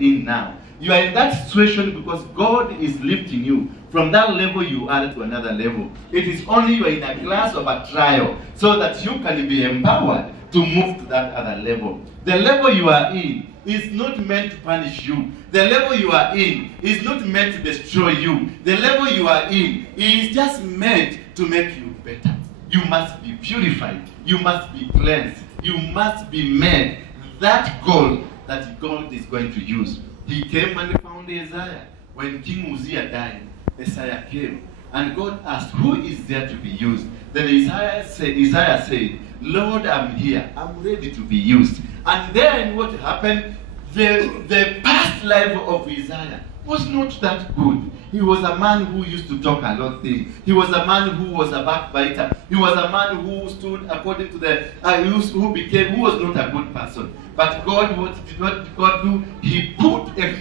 in now. You are in that situation because God is lifting you from that level you are to another level. It is only you are in a class of a trial so that you can be empowered to move to that other level. The level you are in is not meant to punish you. The level you are in is not meant to destroy you. The level you are in is just meant to make you better. You must be purified. You must be cleansed. You must be made that goal that God is going to use. He came and found Isaiah. When King Uzziah died, Isaiah came. And God asked, who is there to be used? Then Isaiah said, Lord, I'm here. I'm ready to be used. And then what happened? The past life of Isaiah was not that good. He was a man who used to talk a lot of things. He was a man who was a backbiter. He was a man who stood according to the who was not a good person. But God, what did God do? He put a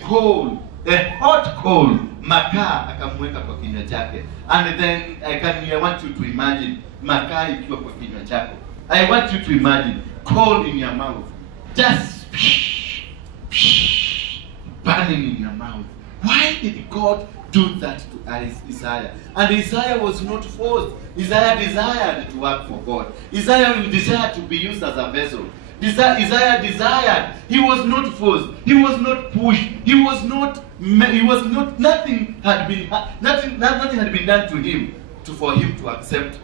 hot coal, makaa akamweka kwa kinywa chake. And then I want you to imagine makaa ikiwa kwa kinywa chako. I want you to imagine coal in your mouth, just burning in your mouth. Why did God do that to Isaiah? And Isaiah was not forced. Isaiah desired to work for God. Isaiah desired to be used as a vessel. Isaiah desired. He was not forced. He was not pushed. Nothing had been done to him for him to accept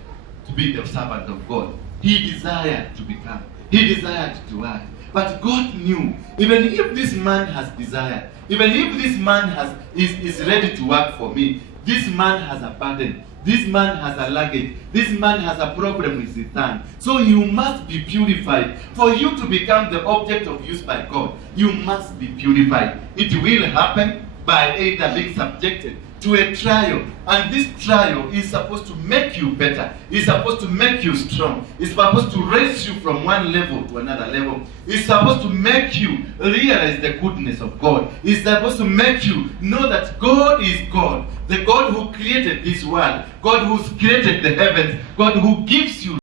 to be the servant of God. He desired to become. He desired to work. But God knew, even if this man has desire, even if this man is ready to work for me, this man has a burden, this man has a luggage, this man has a problem with his tongue. So you must be purified. For you to become the object of use by God, you must be purified. It will happen by either being subjected to a trial, and this trial is supposed to make you better. It's supposed to make you strong. It's supposed to raise you from one level to another level. It's supposed to make you realize the goodness of God. It's supposed to make you know that God is God, the God who created this world, God who created the heavens, God who gives you